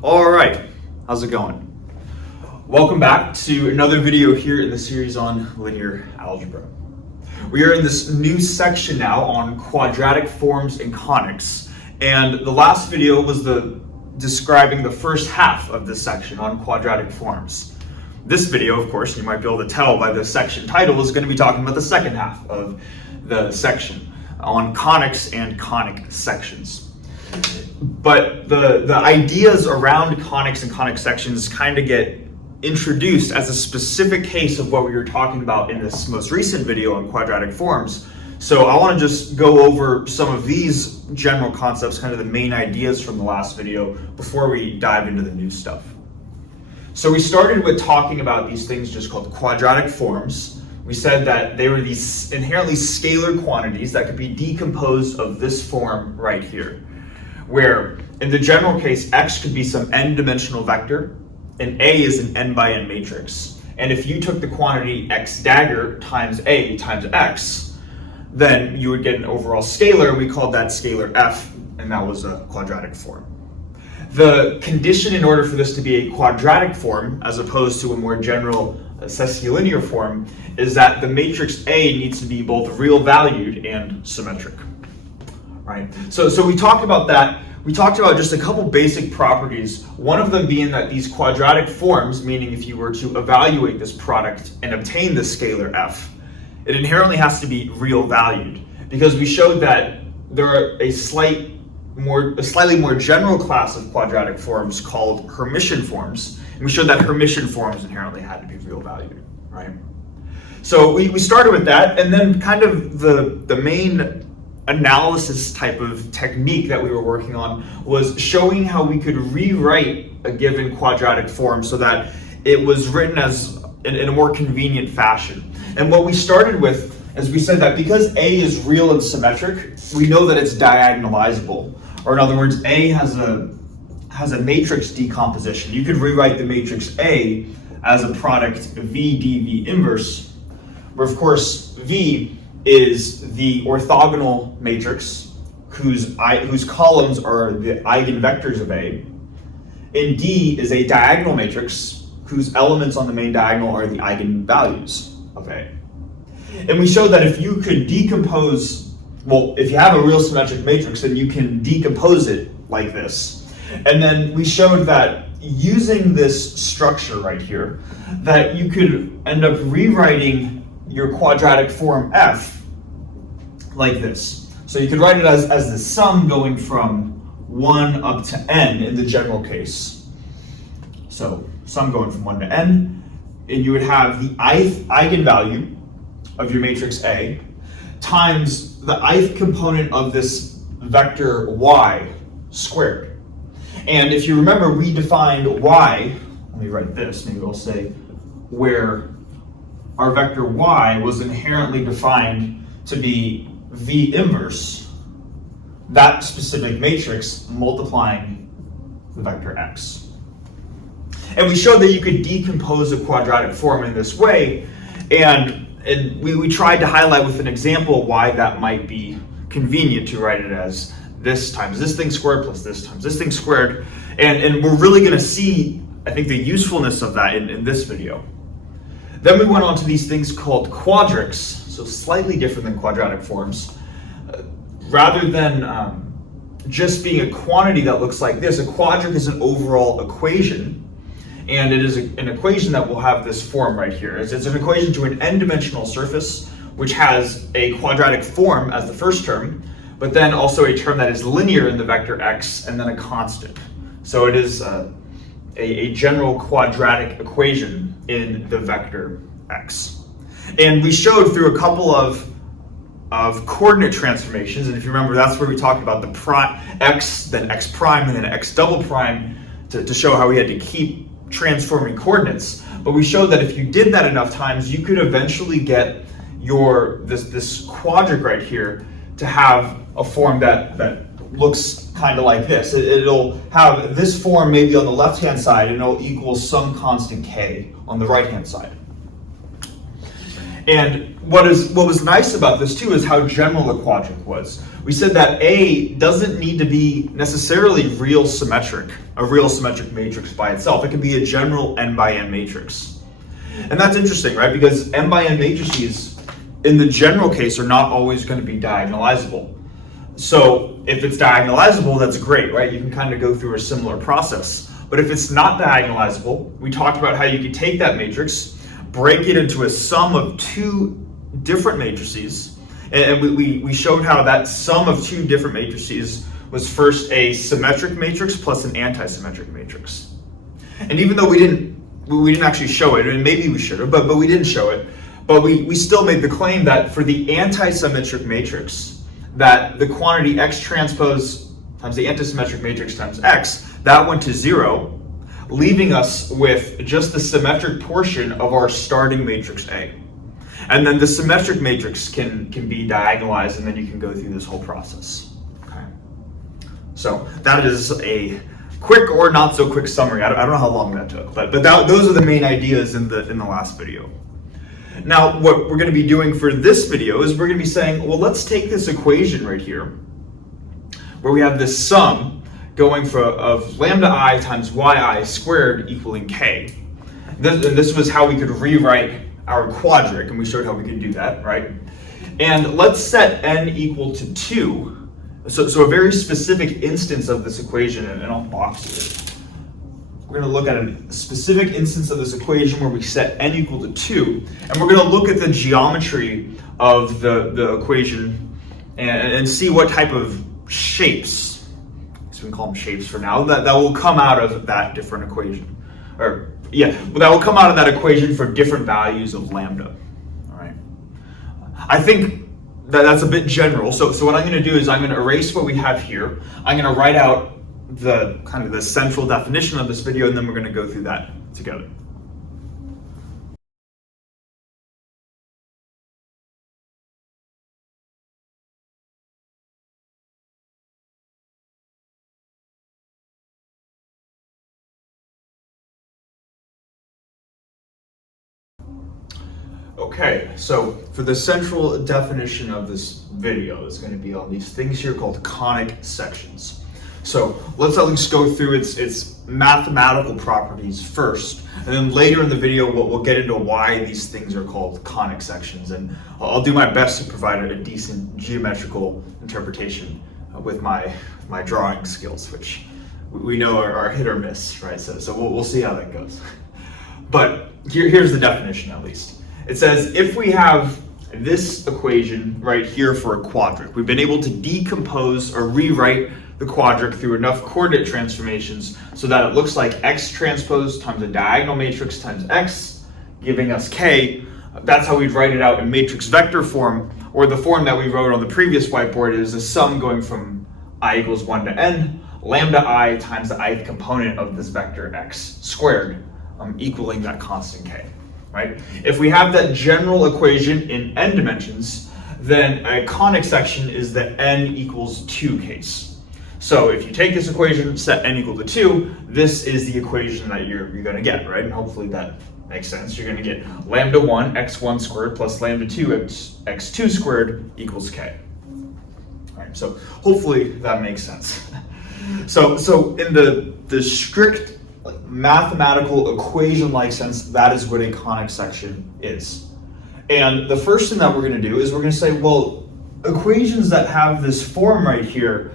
All right, how's it going? Welcome back to another video here in the series on linear algebra. We are in this new section now on quadratic forms and conics, and the last video was describing the first half of this section on quadratic forms. This video, of course, you might be able to tell by the section title, is going to be talking about the second half of the section on conics and conic sections. But the ideas around conics and conic sections kind of get introduced as a specific case of what we were talking about in this most recent video on quadratic forms. So I want to just go over some of these general concepts, kind of the main ideas from the last video, before we dive into the new stuff. So we started with talking about these things just called quadratic forms. We said that they were these inherently scalar quantities that could be decomposed of this form right here, where in the general case, x could be some n-dimensional vector, and A is an n by n matrix. And if you took the quantity x dagger times A times x, then you would get an overall scalar, and we called that scalar f, and that was a quadratic form. The condition in order for this to be a quadratic form, as opposed to a more general sesquilinear form, is that the matrix A needs to be both real valued and symmetric. Right? So we talked about that. We talked about just a couple basic properties, one of them being that these quadratic forms, meaning if you were to evaluate this product and obtain the scalar f, it inherently has to be real valued, because we showed that there are a slightly more general class of quadratic forms called Hermitian forms, and we showed that Hermitian forms inherently had to be real valued, right? So we started with that, and then kind of the main analysis type of technique that we were working on was showing how we could rewrite a given quadratic form so that it was written as in a more convenient fashion. And what we started with is we said that because A is real and symmetric, we know that it's diagonalizable. Or in other words, A has a matrix decomposition. You could rewrite the matrix A as a product V dV inverse, where of course V is the orthogonal matrix whose columns are the eigenvectors of A, and D is a diagonal matrix whose elements on the main diagonal are the eigenvalues of A. And we showed that if you could decompose, well, if you have a real symmetric matrix, then you can decompose it like this. And then we showed that using this structure right here, that you could end up rewriting your quadratic form f like this. So you could write it as the sum going from 1 up to n in the general case. So sum going from 1 to n, and you would have the ith eigenvalue of your matrix A times the ith component of this vector y squared. And if you remember, we defined y, let me write this, maybe I'll say, where our vector y was inherently defined to be V inverse, that specific matrix multiplying the vector x. And we showed that you could decompose a quadratic form in this way, and we tried to highlight with an example why that might be convenient to write it as this times this thing squared plus this times this thing squared, and we're really going to see, I think, the usefulness of that in this video. Then we went on to these things called quadrics, so slightly different than quadratic forms. Rather than just being a quantity that looks like this, a quadric is an overall equation, and it is an equation that will have this form right here. It's an equation to an n-dimensional surface, which has a quadratic form as the first term, but then also a term that is linear in the vector x, and then a constant. So it is a general quadratic equation in the vector x. And we showed through a couple of coordinate transformations, and if you remember, that's where we talked about the x, then x prime, and then x double prime to show how we had to keep transforming coordinates. But we showed that if you did that enough times, you could eventually get this quadric right here to have a form that looks kind of like this. It'll have this form maybe on the left-hand side, and it'll equal some constant k on the right-hand side. And what was nice about this too is how general the quadric was. we said that A doesn't need to be necessarily a real symmetric matrix by itself. It can be a general n by n matrix. And that's interesting, right? Because n by n matrices in the general case are not always going to be diagonalizable. So if it's diagonalizable, that's great, right? You can kind of go through a similar process. But if it's not diagonalizable, we talked about how you could take that matrix, break it into a sum of two different matrices, and we showed how that sum of two different matrices was first a symmetric matrix plus an anti-symmetric matrix. And even though we didn't actually show it, and maybe we should have, but we didn't show it, but we still made the claim that for the anti-symmetric matrix, that the quantity x transpose times the anti-symmetric matrix times x, that went to 0, leaving us with just the symmetric portion of our starting matrix A. And then the symmetric matrix can be diagonalized, and then you can go through this whole process. Okay. So that is a quick or not so quick summary. I don't know how long that took, but those are the main ideas in the last video. Now, what we're going to be doing for this video is we're going to be saying, well, let's take this equation right here, where we have this sum going of lambda I times yi squared equaling k. This was how we could rewrite our quadric, and we showed how we could do that, right? And let's set n equal to 2. So a very specific instance of this equation, and I'll box it. We're going to look at a specific instance of this equation where we set n equal to 2, and we're going to look at the geometry of the equation and see what type of shapes, so we can call them shapes for now, that will come out of that different equation. That will come out of that equation for different values of lambda. All right. I think that's a bit general. So what I'm going to do is I'm going to erase what we have here. I'm going to write out the kind of the central definition of this video, and then we're going to go through that together. Okay, so for the central definition of this video is going to be on these things here called conic sections. So let's at least go through its mathematical properties first, and then later in the video we'll get into why these things are called conic sections, and I'll do my best to provide a decent geometrical interpretation with my drawing skills, which we know are hit or miss, right? So we'll see how that goes. But here's the definition at least. It says if we have this equation right here for a quadric, we've been able to decompose or rewrite the quadric through enough coordinate transformations so that it looks like x transpose times a diagonal matrix times x, giving us k. That's how we'd write it out in matrix vector form, or the form that we wrote on the previous whiteboard is a sum going from I equals 1 to n, lambda I times the ith component of this vector x squared, equaling that constant k. Right? If we have that general equation in n dimensions, then a conic section is the n equals 2 case. So if you take this equation, set n equal to 2, this is the equation that you're going to get, right? And hopefully that makes sense. You're going to get lambda 1 x1 squared plus lambda 2 x2 squared equals k. All right, so hopefully that makes sense. So in the strict mathematical equation-like sense, that is what a conic section is. And the first thing that we're going to do is we're going to say, well, equations that have this form right here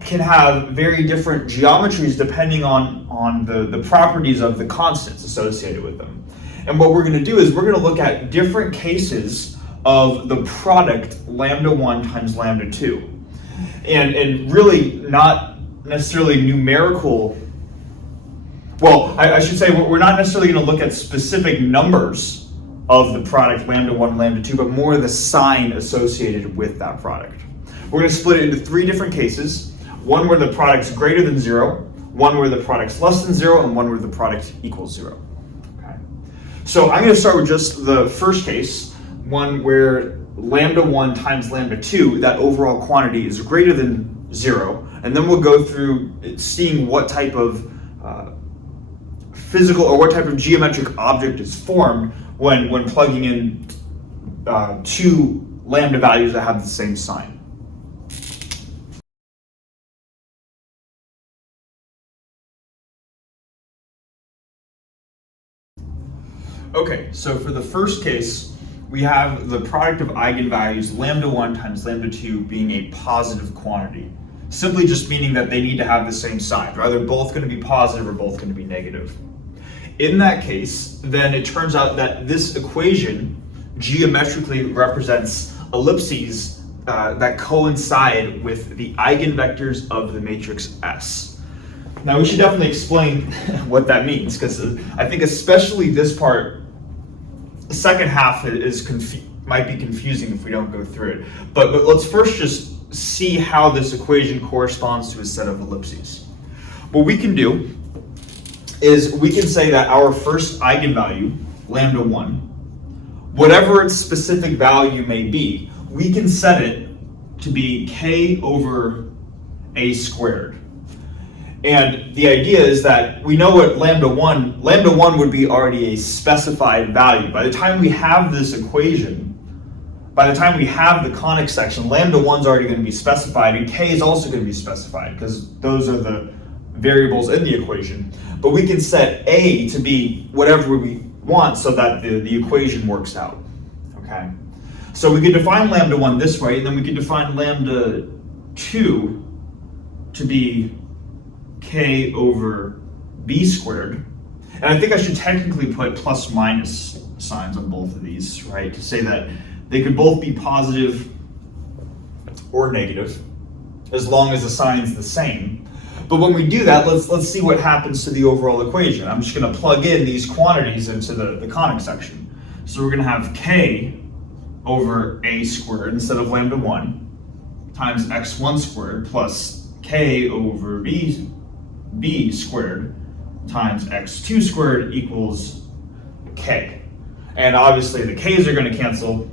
can have very different geometries depending on the properties of the constants associated with them. And what we're going to do is we're going to look at different cases of the product lambda 1 times lambda 2. And really not necessarily numerical. Well, I should say we're not necessarily going to look at specific numbers of the product lambda 1 and lambda 2, but more the sign associated with that product. We're going to split it into 3 different cases. One where the product's greater than 0, one where the product's less than 0, and one where the product equals 0. Okay. So I'm going to start with just the first case, one where lambda 1 times lambda 2, that overall quantity is greater than 0, and then we'll go through seeing what type of physical or what type of geometric object is formed when plugging in 2 lambda values that have the same sign. Okay, so for the first case, we have the product of eigenvalues lambda 1 times lambda 2 being a positive quantity. Simply just meaning that they need to have the same sign. They're either both going to be positive or both going to be negative. In that case, then it turns out that this equation geometrically represents ellipses that coincide with the eigenvectors of the matrix S. Now we should definitely explain what that means, because I think especially this part, the second half might be confusing if we don't go through it. But let's first just see how this equation corresponds to a set of ellipses. What we can do is we can say that our first eigenvalue, lambda 1, whatever its specific value may be, we can set it to be k over a squared. And the idea is that we know what lambda 1 would be already a specified value. By the time we have this equation, by the time we have the conic section, lambda 1 is already going to be specified, and k is also going to be specified, because those are the variables in the equation. But we can set a to be whatever we want so that the equation works out. Okay? So we can define lambda 1 this way, and then we can define lambda 2 to be k over b squared. And I think I should technically put plus minus signs on both of these, right? To say that they could both be positive or negative, as long as the sign's the same. But when we do that, let's see what happens to the overall equation. I'm just going to plug in these quantities into the conic section. So we're going to have k over a squared instead of lambda 1 times x1 squared plus k over b squared times x2 squared equals k. And obviously the k's are going to cancel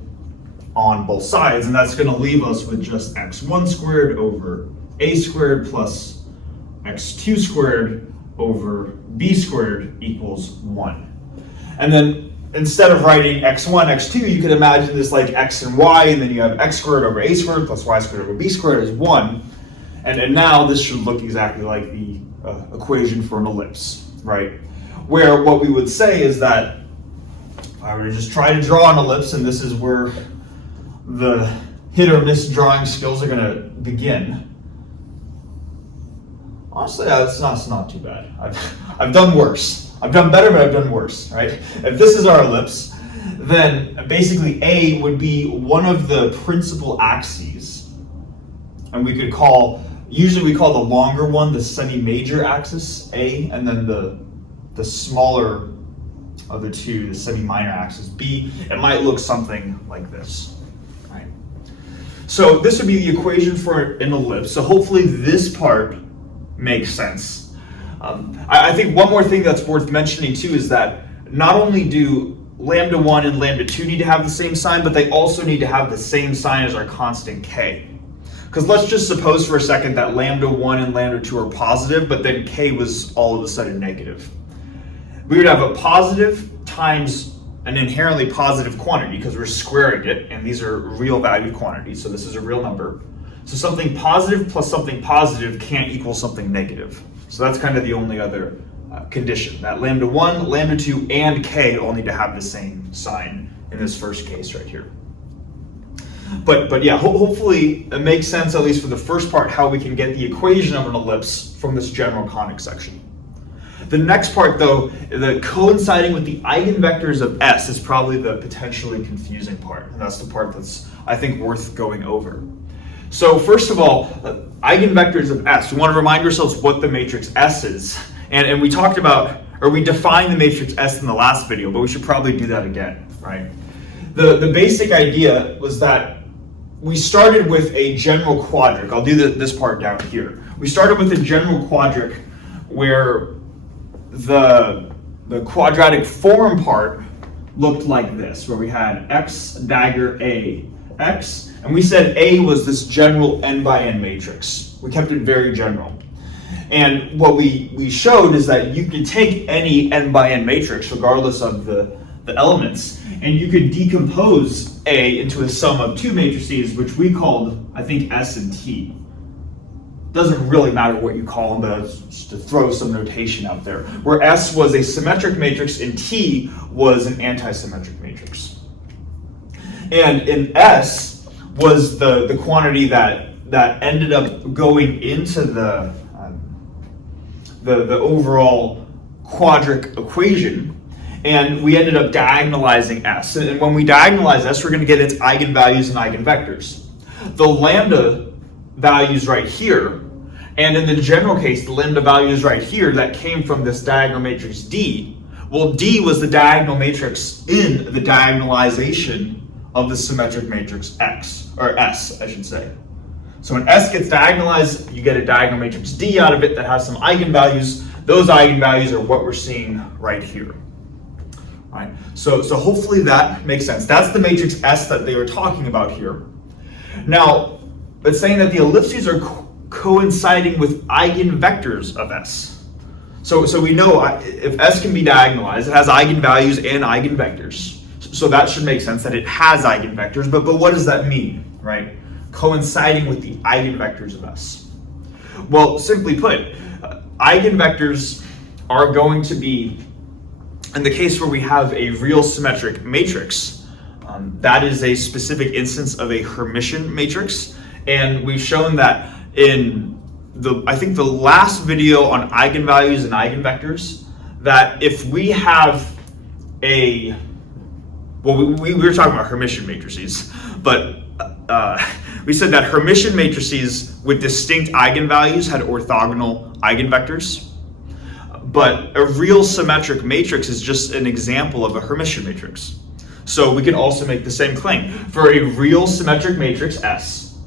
on both sides, and that's going to leave us with just x1 squared over a squared plus x2 squared over b squared equals 1. And then instead of writing x1, x2, you could imagine this like x and y, and then you have x squared over a squared plus y squared over b squared is 1. And now this should look exactly like the equation for an ellipse, right? Where what we would say is that if I were to just try to draw an ellipse, and this is where the hit or miss drawing skills are going to begin. Honestly, it's not too bad. I've done worse. I've done better, but I've done worse, right? If this is our ellipse, then basically A would be one of the principal axes, and we could usually we call the longer one the semi-major axis, A, and then the smaller of the two, the semi-minor axis, B. It might look something like this, right? So this would be the equation for an ellipse. So hopefully this part makes sense. I think one more thing that's worth mentioning too is that not only do lambda 1 and lambda 2 need to have the same sign, but they also need to have the same sign as our constant k. Because let's just suppose for a second that lambda 1 and lambda 2 are positive, but then k was all of a sudden negative. We would have a positive times an inherently positive quantity because we're squaring it, and these are real valued quantities, so this is a real number. So something positive plus something positive can't equal something negative. So that's kind of the only other condition, that lambda 1, lambda 2, and k all need to have the same sign in this first case right here. But yeah, hopefully it makes sense, at least for the first part, how we can get the equation of an ellipse from this general conic section. The next part, though, the coinciding with the eigenvectors of S, is probably the potentially confusing part, and that's the part that's, I think, worth going over. So first of all, eigenvectors of S. We want to remind ourselves what the matrix S is. And we talked about, or we defined the matrix S in the last video, but we should probably do that again, right? The basic idea was that we started with a general quadric. I'll do this part down here. We started with a general quadric where the quadratic form part looked like this, where we had x dagger A, x, and we said A was this general n by n matrix. We kept it very general. And what we showed is that you could take any n by n matrix, regardless of the elements, and you could decompose A into a sum of two matrices, which we called, I think, S and T. doesn't really matter what you call them, but just to throw some notation out there, where S was a symmetric matrix and T was an antisymmetric matrix. And in S was the quantity that ended up going into the overall quadratic equation, and we ended up diagonalizing S. And when we diagonalize S, we're going to get its eigenvalues and eigenvectors. The lambda values right here, and in the general case, the lambda values right here that came from this diagonal matrix D. Well, D was the diagonal matrix in the diagonalization of the symmetric matrix X, or S, I should say. So when S gets diagonalized, you get a diagonal matrix D out of it that has some eigenvalues. Those eigenvalues are what we're seeing right here. All right. So hopefully that makes sense. That's the matrix S that they were talking about here. Now, it's saying that the ellipses are coinciding with eigenvectors of S. So we know if S can be diagonalized, it has eigenvalues and eigenvectors. So that should make sense that it has eigenvectors, but what does that mean, right? Coinciding with the eigenvectors of S. Well, simply put, eigenvectors are going to be, in the case where we have a real symmetric matrix, that is a specific instance of a Hermitian matrix, and we've shown that in I think the last video on eigenvalues and eigenvectors, that if we have we were talking about Hermitian matrices, but we said that Hermitian matrices with distinct eigenvalues had orthogonal eigenvectors, but a real symmetric matrix is just an example of a Hermitian matrix. So we can also make the same claim. For a real symmetric matrix S,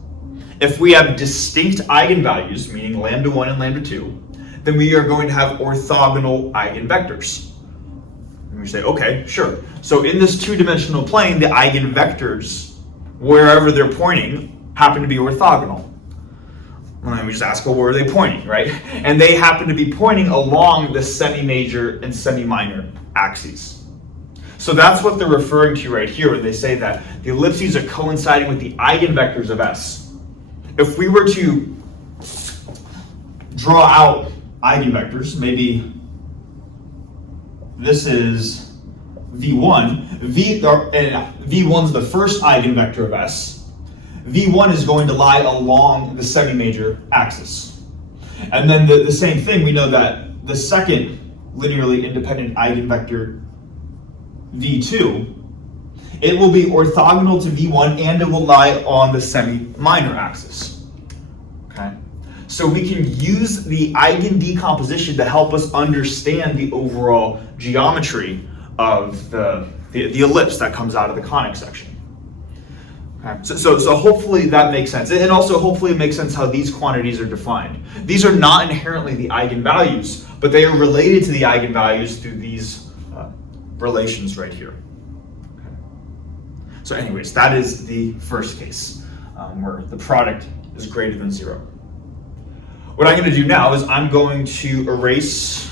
if we have distinct eigenvalues, meaning lambda 1 and lambda 2, then we are going to have orthogonal eigenvectors. And we say, okay, sure. So in this two-dimensional plane, the eigenvectors, wherever they're pointing, happen to be orthogonal. And we just ask, well, where are they pointing, right? And they happen to be pointing along the semi-major and semi-minor axes. So that's what they're referring to right here when they say that the ellipses are coinciding with the eigenvectors of S. If we were to draw out eigenvectors, maybe this is V1. V1 is the first eigenvector of S. V1 is going to lie along the semi-major axis. And then the same thing, we know that the second linearly independent eigenvector, V2, it will be orthogonal to V1 and it will lie on the semi-minor axis. Okay? So we can use the eigen decomposition to help us understand the overall geometry of the ellipse that comes out of the conic section. Okay? So hopefully that makes sense. And also hopefully it makes sense how these quantities are defined. These are not inherently the eigenvalues, but they are related to the eigenvalues through these relations right here. Okay. So anyways, that is the first case where the product is greater than 0. What I'm going to do now is I'm going to erase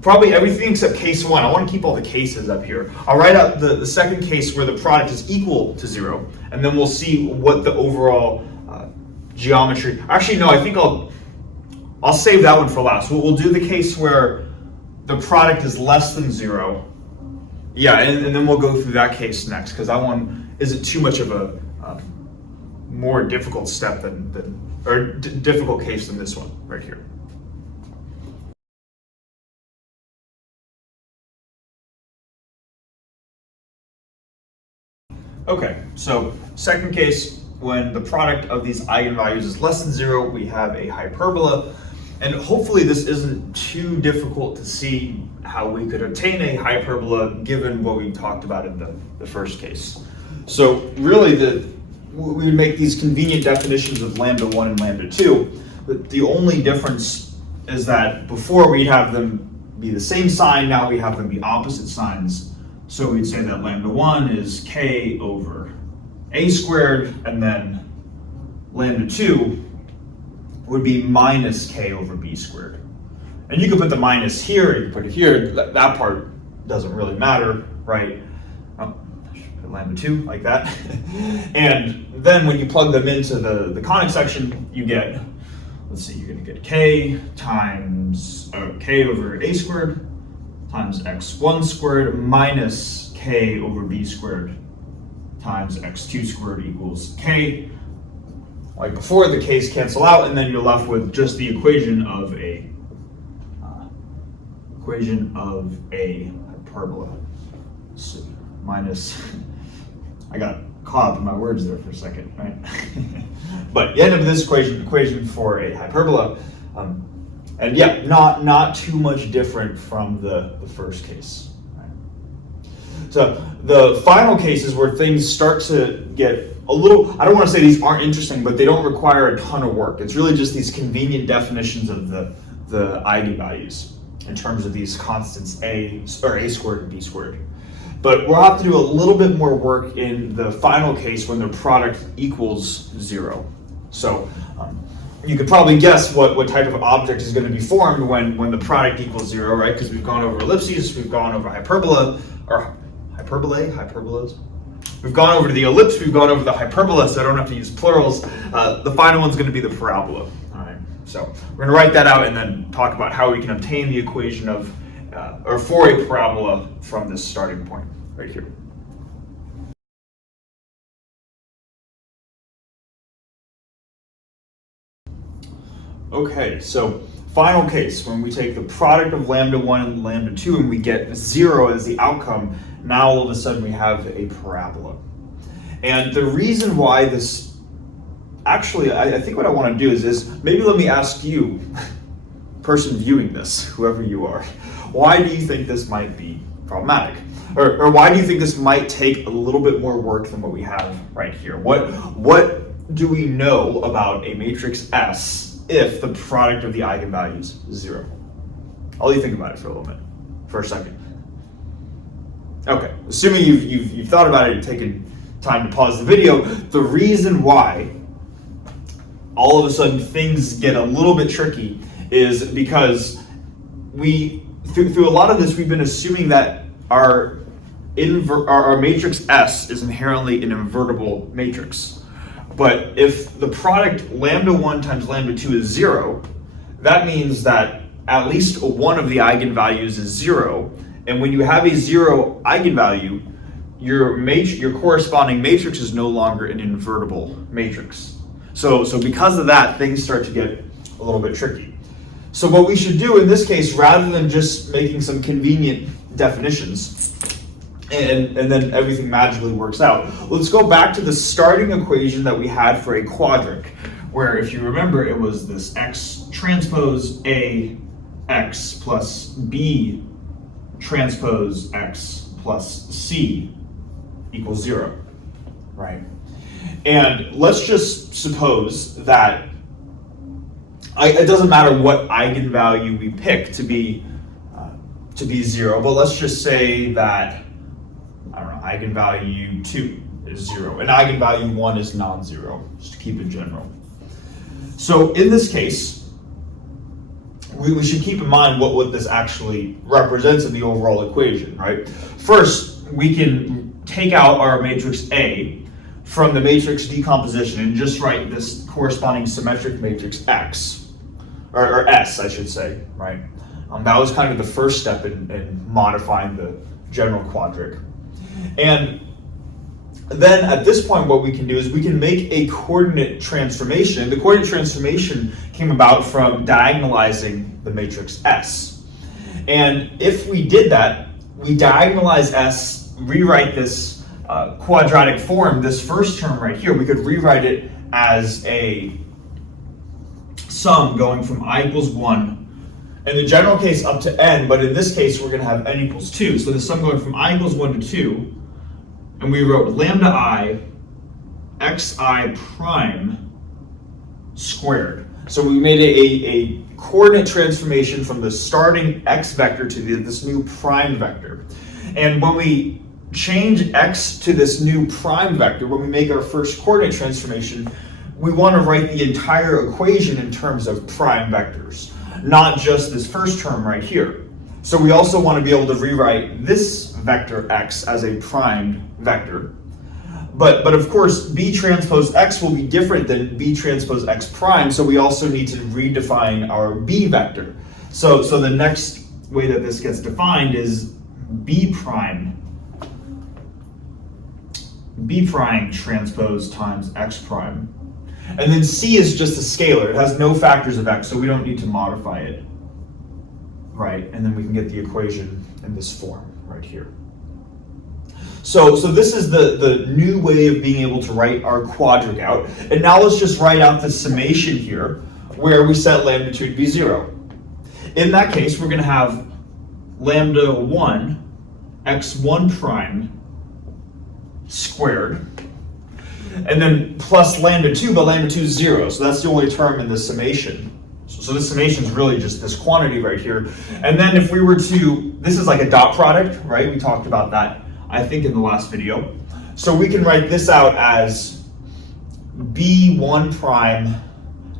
probably everything except case 1. I want to keep all the cases up here. I'll write out the second case where the product is equal to 0, and then we'll see what the overall geometry. Actually, no, I think I'll save that one for last. We'll do the case where the product is less than 0. Yeah, and then we'll go through that case next, because that one isn't too much of a more difficult step difficult case than this one right here. Okay, so second case, when the product of these eigenvalues is less than 0, we have a hyperbola. And hopefully this isn't too difficult to see how we could obtain a hyperbola given what we talked about in the first case. So really we would make these convenient definitions of lambda 1 and lambda 2, but the only difference is that before we'd have them be the same sign, now we have them be opposite signs. So we'd say that lambda 1 is k over a squared, and then lambda 2 would be minus k over b squared. And you can put the minus here, you can put it here, that part doesn't really matter, right? Put lambda 2 like that. And then when you plug them into the conic section, you get let's see, you're going to get k times k over a squared times x1 squared minus k over b squared times x2 squared equals k. Like before, the k's cancel out, and then you're left with just the equation of a hyperbola. So minus, I got caught up in my words there for a second, right? But you end up with this equation for a hyperbola, and yeah, not too much different from the first case. Right? So the final cases where things start to get a little, I don't want to say these aren't interesting, but they don't require a ton of work. It's really just these convenient definitions of the eigenvalues in terms of these constants a squared and b squared. But we'll have to do a little bit more work in the final case when the product equals 0. So you could probably guess what type of object is going to be formed when the product equals 0, right? Because we've gone over ellipses, we've gone over hyperbolas. We've gone over to the ellipse, we've gone over the hyperbola, so I don't have to use plurals. The final one's going to be the parabola. All right. So we're going to write that out and then talk about how we can obtain the equation of or for a parabola from this starting point right here. Okay, so final case, when we take the product of lambda 1 and lambda 2 and we get 0 as the outcome, now all of a sudden we have a parabola. And the reason why this, actually, I think what I want to do is maybe let me ask you, person viewing this, whoever you are, why do you think this might be problematic? Or why do you think this might take a little bit more work than what we have right here? What do we know about a matrix S if the product of the eigenvalues is 0? I'll let you think about it for a little bit, for a second. Okay, assuming you've thought about it and taken time to pause the video, the reason why all of a sudden things get a little bit tricky is because through a lot of this, we've been assuming that our matrix S is inherently an invertible matrix. But if the product lambda 1 times lambda 2 is 0, that means that at least one of the eigenvalues is 0. And when you have a 0 eigenvalue, your corresponding matrix is no longer an invertible matrix. So because of that, things start to get a little bit tricky. So what we should do in this case, rather than just making some convenient definitions, and then everything magically works out, let's go back to the starting equation that we had for a quadric, where if you remember, it was this x transpose A x plus B transpose x plus C equals 0, right? And let's just suppose that it doesn't matter what eigenvalue we pick to be 0, but let's just say that, I don't know, eigenvalue 2 is 0, and eigenvalue 1 is non-zero, just to keep it general. So in this case, we should keep in mind what this actually represents in the overall equation, right? First, we can take out our matrix A from the matrix decomposition and just write this corresponding symmetric matrix X, or S, I should say, right? That was kind of the first step in modifying the general quadric. And then at this point, what we can do is we can make a coordinate transformation. The coordinate transformation came about from diagonalizing the matrix S. And if we did that, we diagonalize S, rewrite this quadratic form, this first term right here, we could rewrite it as a sum going from I equals 1, in the general case up to n, but in this case we're going to have n equals 2. So the sum going from I equals 1 to 2, and we wrote lambda I xi prime squared. So we made a coordinate transformation from the starting x vector to this new prime vector. And when we change x to this new prime vector, when we make our first coordinate transformation, we want to write the entire equation in terms of prime vectors, not just this first term right here. So we also want to be able to rewrite this vector x as a primed vector. But of course, B transpose X will be different than B transpose X prime, so we also need to redefine our B vector. So the next way that this gets defined is B prime transpose times X prime. And then C is just a scalar. It has no factors of X, so we don't need to modify it. Right, and then we can get the equation in this form right here. So this is the new way of being able to write our quadratic out. And now let's just write out the summation here where we set lambda 2 to be 0. In that case, we're going to have lambda 1 x1 prime squared, and then plus lambda 2, but lambda 2 is 0, so that's the only term in the summation. So this summation is really just this quantity right here. And then if we were to, this is like a dot product, right? We talked about that, I think, in the last video. So we can write this out as b1 prime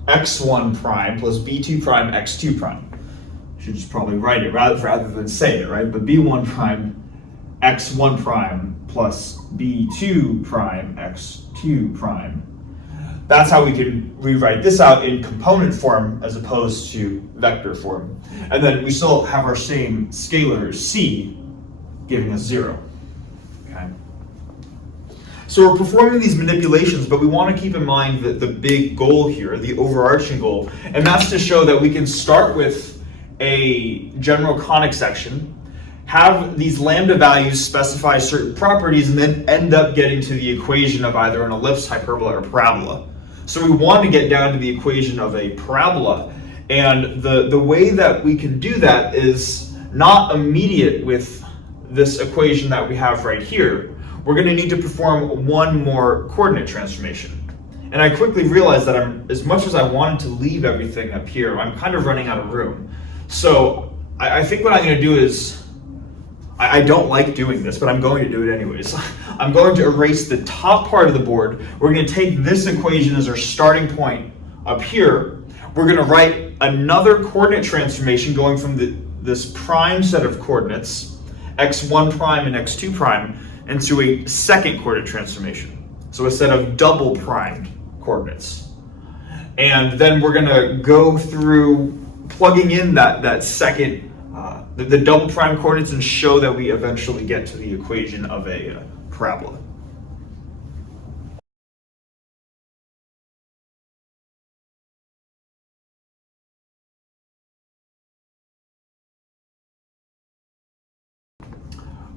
x1 prime plus b2 prime x2 prime. Should just probably write it rather than say it, right? But b1 prime x1 prime plus b2 prime x2 prime. That's how we can rewrite this out in component form as opposed to vector form. And then we still have our same scalar c giving us 0. Okay. So we're performing these manipulations, but we want to keep in mind that the big goal here, the overarching goal, and that's to show that we can start with a general conic section, have these lambda values specify certain properties, and then end up getting to the equation of either an ellipse, hyperbola, or parabola. So we want to get down to the equation of a parabola. And the way that we can do that is not immediate with this equation that we have right here. We're going to need to perform one more coordinate transformation. And I quickly realized that as much as I wanted to leave everything up here, I'm kind of running out of room. So I think what I'm going to do is, I don't like doing this, but I'm going to do it anyways. I'm going to erase the top part of the board. We're going to take this equation as our starting point up here. We're going to write another coordinate transformation going from this prime set of coordinates, x1 prime and x2 prime, into a second coordinate transformation. So a set of double primed coordinates. And then we're going to go through plugging in that second, the double prime coordinates, and show that we eventually get to the equation of a parabola.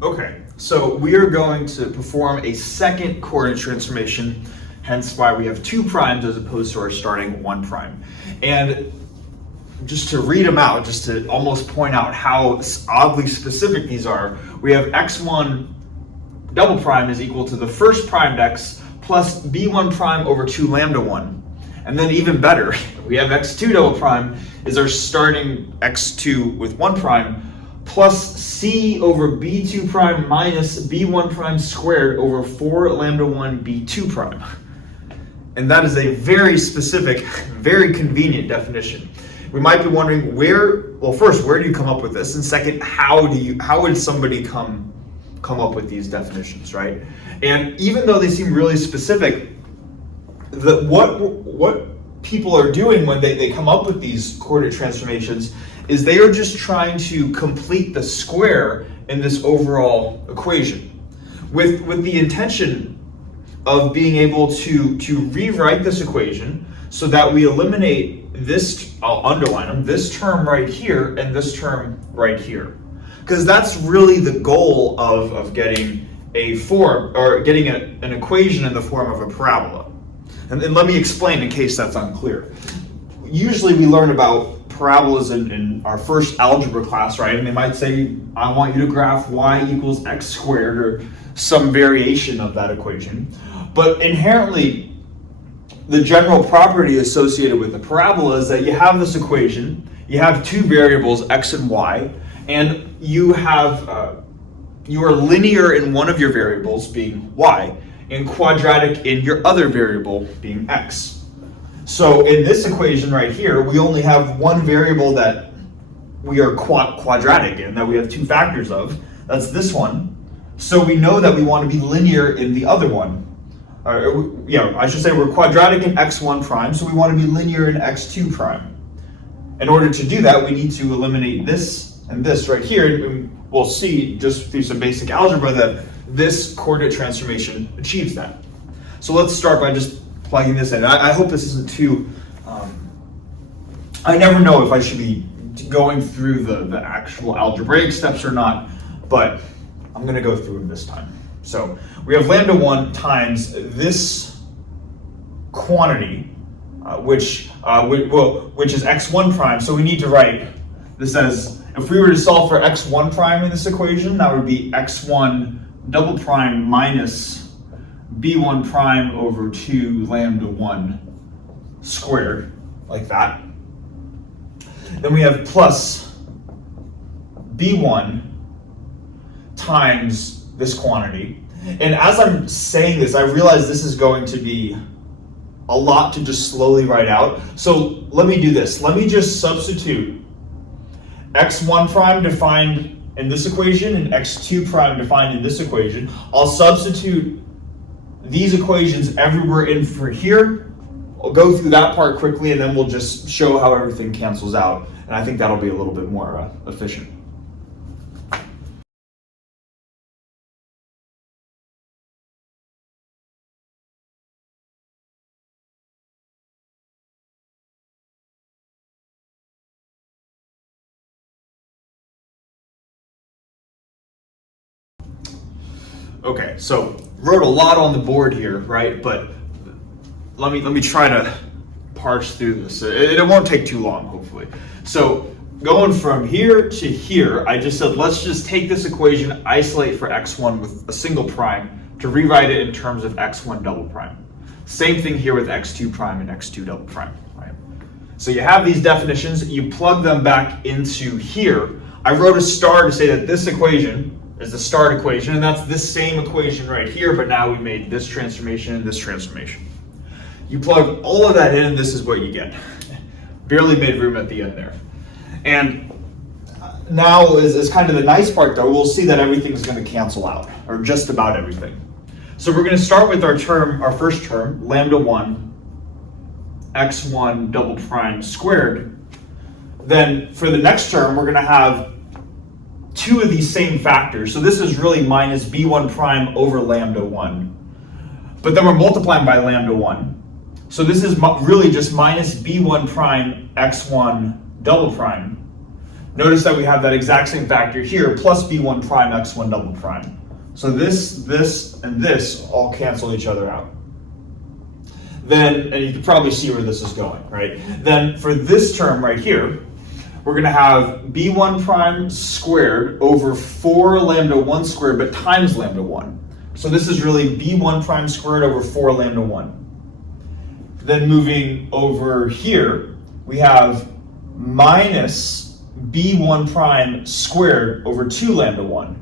Okay, so we are going to perform a second coordinate transformation, hence why we have 2 primes as opposed to our starting 1 prime. And just to read them out, just to almost point out how oddly specific these are, we have x1 double prime is equal to the first primed x plus b1 prime over 2 lambda 1. And then even better, we have x2 double prime is our starting x2 with 1 prime plus c over b2 prime minus b1 prime squared over 4 lambda 1 b2 prime. And that is a very specific, very convenient definition. We might be wondering first, where do you come up with this? And second, how would somebody come up with these definitions, right? And even though they seem really specific, what people are doing when they come up with these coordinate transformations is they are just trying to complete the square in this overall equation with the intention of being able to rewrite this equation so that we eliminate this, I'll underline them, this term right here and this term right here. Because that's really the goal of getting a form, or getting an equation in the form of a parabola. And let me explain in case that's unclear. Usually we learn about parabolas in our first algebra class, right? And they might say, I want you to graph y equals x squared, or some variation of that equation. But inherently, the general property associated with the parabola is that you have this equation, you have 2 variables, x and y, and you are linear in one of your variables, being y, and quadratic in your other variable, being x. So in this equation right here, we only have one variable that we are quadratic in, that we have 2 factors of. That's this one. So we know that we want to be linear in the other one. I should say we're quadratic in x1 prime, so we want to be linear in x2 prime. In order to do that, we need to eliminate this and this right here, and we'll see just through some basic algebra that this coordinate transformation achieves that. So let's start by just plugging this in. I hope this isn't too, I never know if I should be going through the actual algebraic steps or not, but I'm going to go through them this time. So we have lambda 1 times this quantity, which is x1 prime. So we need to write this as, if we were to solve for x1 prime in this equation, that would be x1 double prime minus b1 prime over 2 lambda 1 squared, like that. Then we have plus b1 times this quantity. And as I'm saying this, I realize this is going to be a lot to just slowly write out. So let me do this. Let me just substitute x1 prime defined in this equation and x2 prime defined in this equation. I'll substitute these equations everywhere in for here. I'll go through that part quickly, and then we'll just show how everything cancels out. And I think that'll be a little bit more efficient. Okay, so wrote a lot on the board here, right? But let me try to parse through this. It won't take too long, hopefully. So going from here to here, I just said let's just take this equation, isolate for x1 with a single prime to rewrite it in terms of x1 double prime. Same thing here with x2 prime and x2 double prime, right? So you have these definitions, you plug them back into here. I wrote a star to say that this equation is the start equation, and that's this same equation right here, but now we made this transformation and this transformation. You plug all of that in, and this is what you get. Barely made room at the end there. And now is kind of the nice part, though. We'll see that everything's going to cancel out, or just about everything. So we're going to start with our first term, lambda 1, x1 double prime squared. Then for the next term, we're going to have two of these same factors. So this is really minus b1 prime over lambda 1. But then we're multiplying by lambda 1. So this is really just minus b1 prime x1 double prime. Notice that we have that exact same factor here, plus b1 prime x1 double prime. So this, and this all cancel each other out. Then, and you can probably see where this is going, right? Then for this term right here, we're going to have b1 prime squared over 4 lambda 1 squared, but times lambda 1. So this is really b1 prime squared over 4 lambda 1. Then moving over here, we have minus b1 prime squared over 2 lambda 1,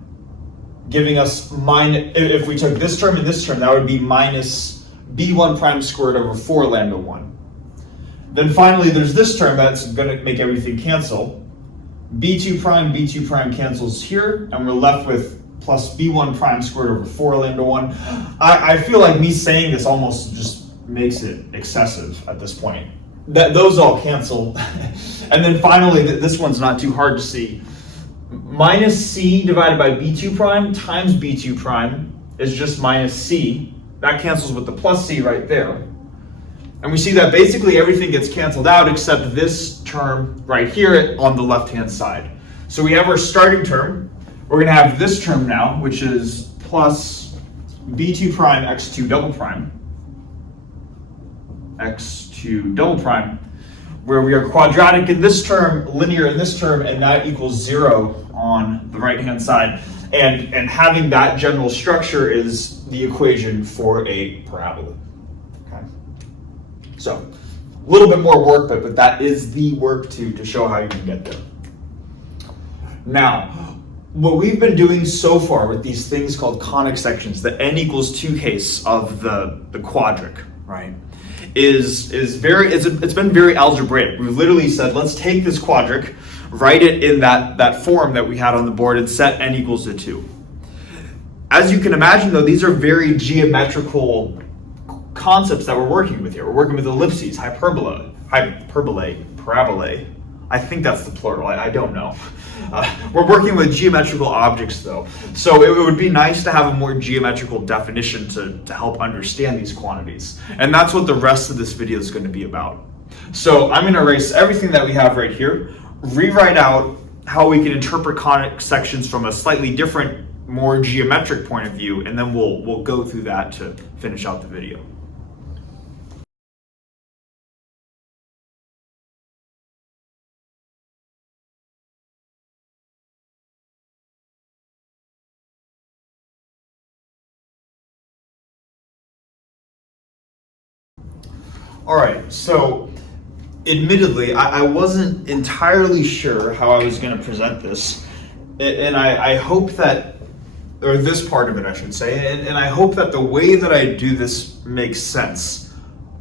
giving us if we took this term and this term, that would be minus b1 prime squared over 4 lambda 1. Then finally, there's this term that's going to make everything cancel. b2 prime cancels here, and we're left with plus b1 prime squared over 4 lambda 1. I feel like me saying this almost just makes it excessive at this point. Those all cancel. And then finally, this one's not too hard to see. Minus c divided by b2 prime times b2 prime is just minus c. That cancels with the plus c right there. And we see that basically everything gets canceled out except this term right here on the left-hand side. So we have our starting term. We're going to have this term now, which is plus b2 prime x2 double prime, where we are quadratic in this term, linear in this term, and that equals 0 on the right-hand side. And having that general structure is the equation for a parabola. Okay. So a little bit more work, but that is the work to show how you can get there. Now, what we've been doing so far with these things called conic sections, the n equals 2 case of the quadric, right, it's been very algebraic. We've literally said, let's take this quadric, write it in that form that we had on the board, and set n equals to 2. As you can imagine, though, these are very geometrical concepts that we're working with here. We're working with ellipses, parabolae. I think that's the plural, I don't know. We're working with geometrical objects though. So it would be nice to have a more geometrical definition to help understand these quantities. And that's what the rest of this video is going to be about. So I'm going to erase everything that we have right here, rewrite out how we can interpret conic sections from a slightly different, more geometric point of view, and then we'll go through that to finish out the video. All right, so admittedly, I wasn't entirely sure how I was going to present this, and I hope that, or this part of it I should say, and I hope that the way that I do this makes sense.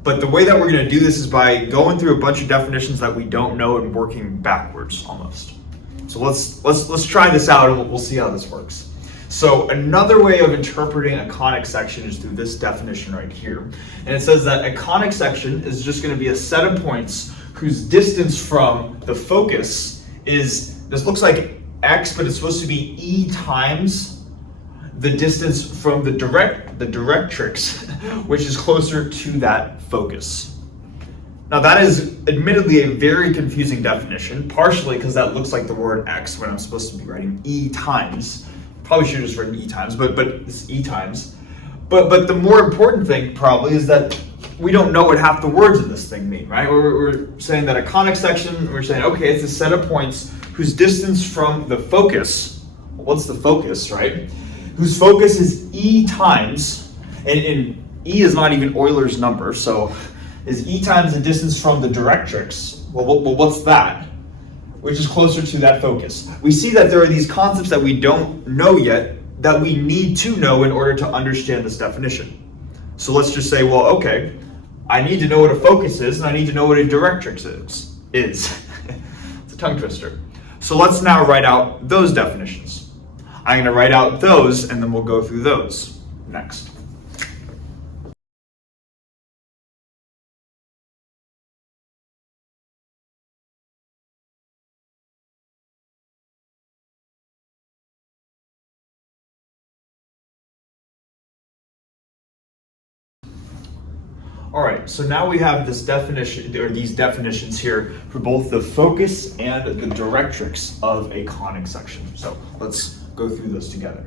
But the way that we're going to do this is by going through a bunch of definitions that we don't know and working backwards almost. So let's try this out and we'll see how this works. So another way of interpreting a conic section is through this definition right here. And it says that a conic section is just going to be a set of points whose distance from the focus is, this looks like x, but it's supposed to be e times the distance from the directrix, which is closer to that focus. Now that is admittedly a very confusing definition, partially because that looks like the word x when I'm supposed to be writing e times. Probably should have just written e times, but it's e times. But the more important thing probably is that we don't know what half the words in this thing mean, right? We're saying that a conic section, we're saying, okay, it's a set of points whose distance from the focus, well, what's the focus, right? Whose focus is e times, and e is not even Euler's number, so is e times the distance from the directrix. Well, what's that? Which is closer to that focus. We see that there are these concepts that we don't know yet that we need to know in order to understand this definition. So let's just say, well, okay, I need to know what a focus is and I need to know what a directrix is. It's a tongue twister. So let's now write out those definitions. I'm going to write out those and then we'll go through those next. All right, so now we have this definition, or these definitions here for both the focus and the directrix of a conic section. So let's go through those together.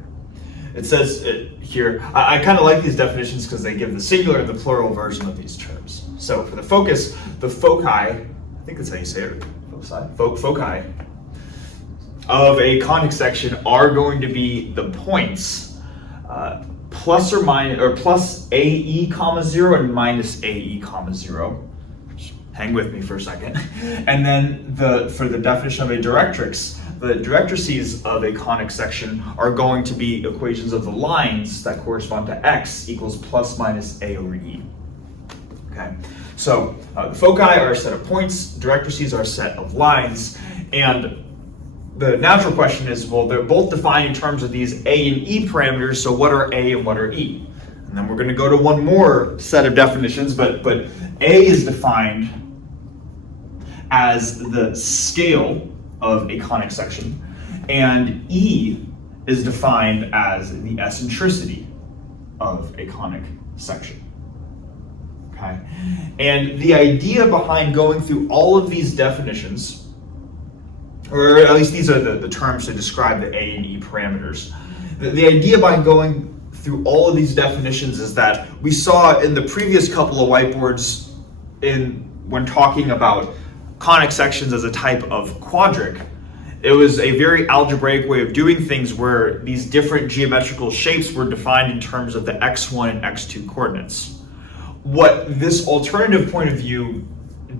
It says here, I kind of like these definitions because they give the singular and the plural version of these terms. So for the focus, the foci, I think that's how you say it, foci of a conic section are going to be the points plus or minus, or plus AE comma 0 and minus AE comma 0. Just hang with me for a second. And then for the definition of a directrix, the directrices of a conic section are going to be equations of the lines that correspond to x equals plus minus A over E. Okay, so the foci are a set of points, directrices are a set of lines, and the natural question is, well, they're both defined in terms of these A and E parameters, so what are A and what are E? And then we're going to go to one more set of definitions, but A is defined as the scale of a conic section, and E is defined as the eccentricity of a conic section. Okay? And the idea behind going through all of these definitions, or at least these are the terms to describe the A and E parameters. The idea behind going through all of these definitions is that we saw in the previous couple of whiteboards when talking about conic sections as a type of quadric, it was a very algebraic way of doing things where these different geometrical shapes were defined in terms of the x1 and x2 coordinates. What this alternative point of view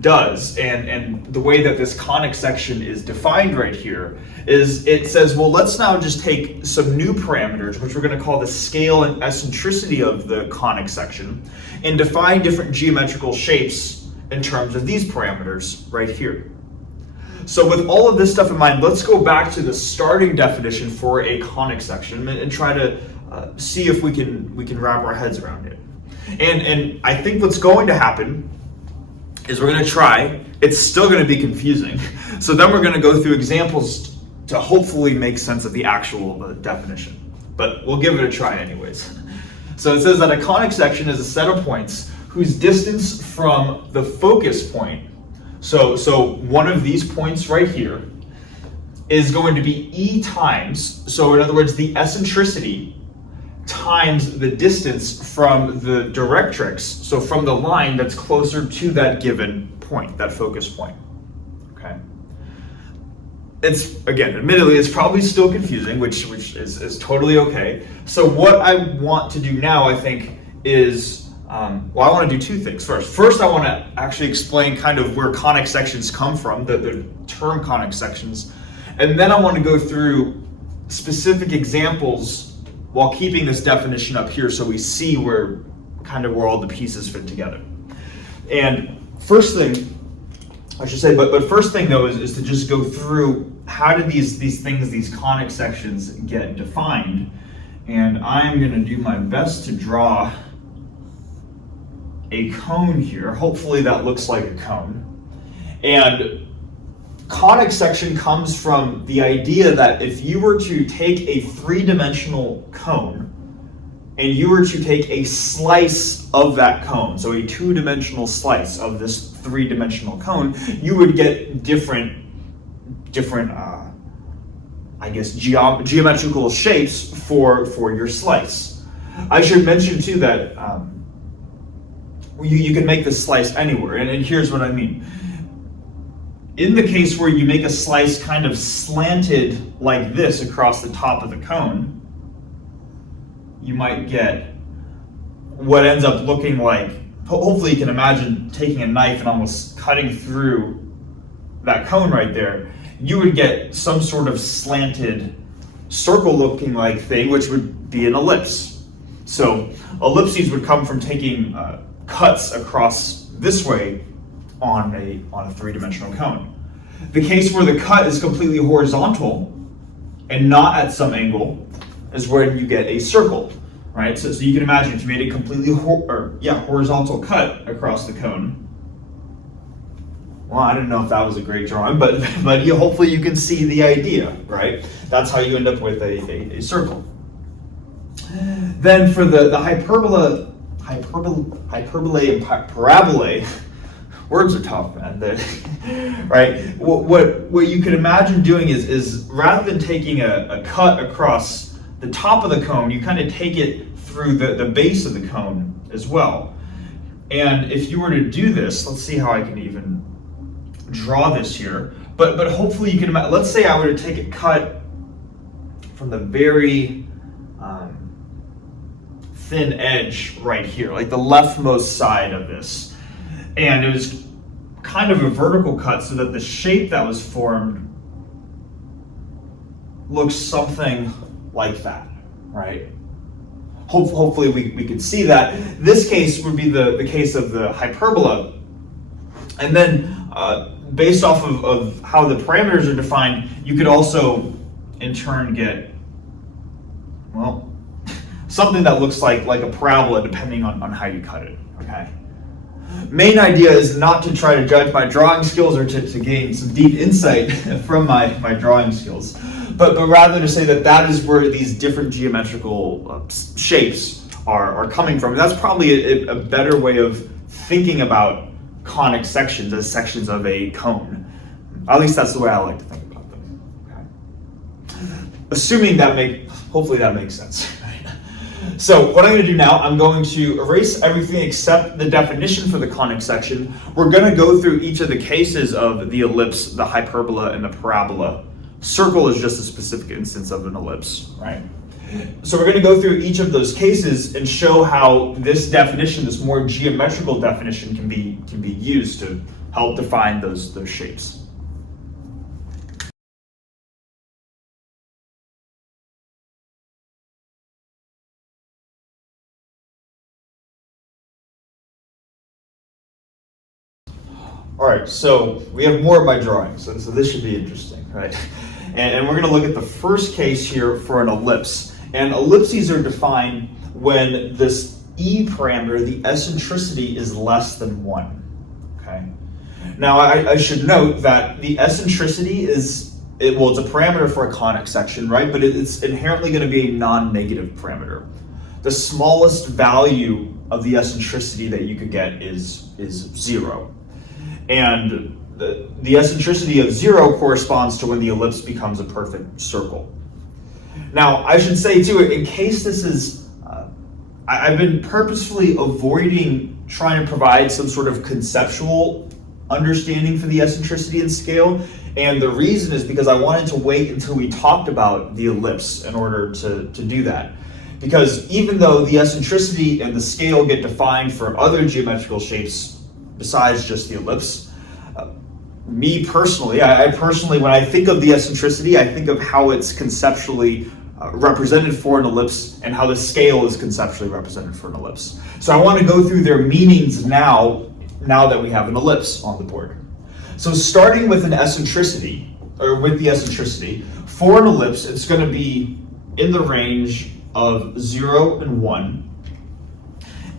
does, and the way that this conic section is defined right here, is it says, well, let's now just take some new parameters, which we're going to call the scale and eccentricity of the conic section, and define different geometrical shapes in terms of these parameters right here. So with all of this stuff in mind, let's go back to the starting definition for a conic section and try to see if we can wrap our heads around it. And I think what's going to happen is we're going to try. It's still going to be confusing. So then we're going to go through examples to hopefully make sense of the actual definition. But we'll give it a try anyways. So it says that a conic section is a set of points whose distance from the focus point, so one of these points right here, is going to be E times, so in other words, the eccentricity times the distance from the directrix, so from the line that's closer to that given point, that focus point, okay? It's, again, admittedly, it's probably still confusing, which is totally okay. So what I want to do now, I think, is, I want to do two things. First, I want to actually explain kind of where conic sections come from, the term conic sections, and then I want to go through specific examples while keeping this definition up here so we see where all the pieces fit together. And first thing, I should say, but first thing though is to just go through how did these conic sections get defined. And I'm going to do my best to draw a cone here. Hopefully that looks like a cone. And conic section comes from the idea that if you were to take a three-dimensional cone and you were to take a slice of that cone, so a two-dimensional slice of this three-dimensional cone, you would get different geometrical shapes for your slice. I should mention too that you can make this slice anywhere, and here's what I mean. In the case where you make a slice kind of slanted like this across the top of the cone, you might get what ends up looking like, hopefully you can imagine taking a knife and almost cutting through that cone right there. You would get some sort of slanted circle looking like thing, which would be an ellipse. So ellipses would come from taking cuts across this way on a three-dimensional cone. The case where the cut is completely horizontal and not at some angle is where you get a circle, right? So you can imagine if you made a completely horizontal cut across the cone. Well, I don't know if that was a great drawing, but hopefully you can see the idea, right? That's how you end up with a circle. Then for the hyperbole and parabole, words are tough, man. Right? What you could imagine doing is rather than taking a cut across the top of the cone, you kind of take it through the base of the cone as well. And if you were to do this, let's see how I can even draw this here. But hopefully you can imagine, let's say I were to take a cut from the very thin edge right here, like the leftmost side of this. And it was kind of a vertical cut so that the shape that was formed looks something like that, right? Hopefully we could see that. This case would be the case of the hyperbola. And then based off of how the parameters are defined, you could also in turn get, well, something that looks like a parabola depending on how you cut it, okay? Main idea is not to try to judge my drawing skills or to gain some deep insight from my drawing skills, but rather to say that is where these different geometrical shapes are coming from. And that's probably a better way of thinking about conic sections as sections of a cone. At least that's the way I like to think about them. Okay? Assuming hopefully that makes sense. So what I'm going to do now, I'm going to erase everything except the definition for the conic section. We're going to go through each of the cases of the ellipse, the hyperbola, and the parabola. Circle is just a specific instance of an ellipse, right? So we're going to go through each of those cases and show how this definition, this more geometrical definition, can be used to help define those shapes. All right, so we have more of my drawings, so this should be interesting, right? And we're going to look at the first case here for an ellipse. And ellipses are defined when this E parameter, the eccentricity is less than 1. Okay. Now I should note that the eccentricity it's a parameter for a conic section, right? But it's inherently going to be a non-negative parameter. The smallest value of the eccentricity that you could get is 0. And the eccentricity of 0 corresponds to when the ellipse becomes a perfect circle. Now, I should say too, in case this is, I've been purposefully avoiding trying to provide some sort of conceptual understanding for the eccentricity and scale. And the reason is because I wanted to wait until we talked about the ellipse in order to do that. Because even though the eccentricity and the scale get defined for other geometrical shapes besides just the ellipse, me personally, I personally, when I think of the eccentricity, I think of how it's conceptually represented for an ellipse and how the scale is conceptually represented for an ellipse. So I want to go through their meanings now that we have an ellipse on the board. So starting with an eccentricity, or with the eccentricity, for an ellipse, it's going to be in the range of 0 and 1.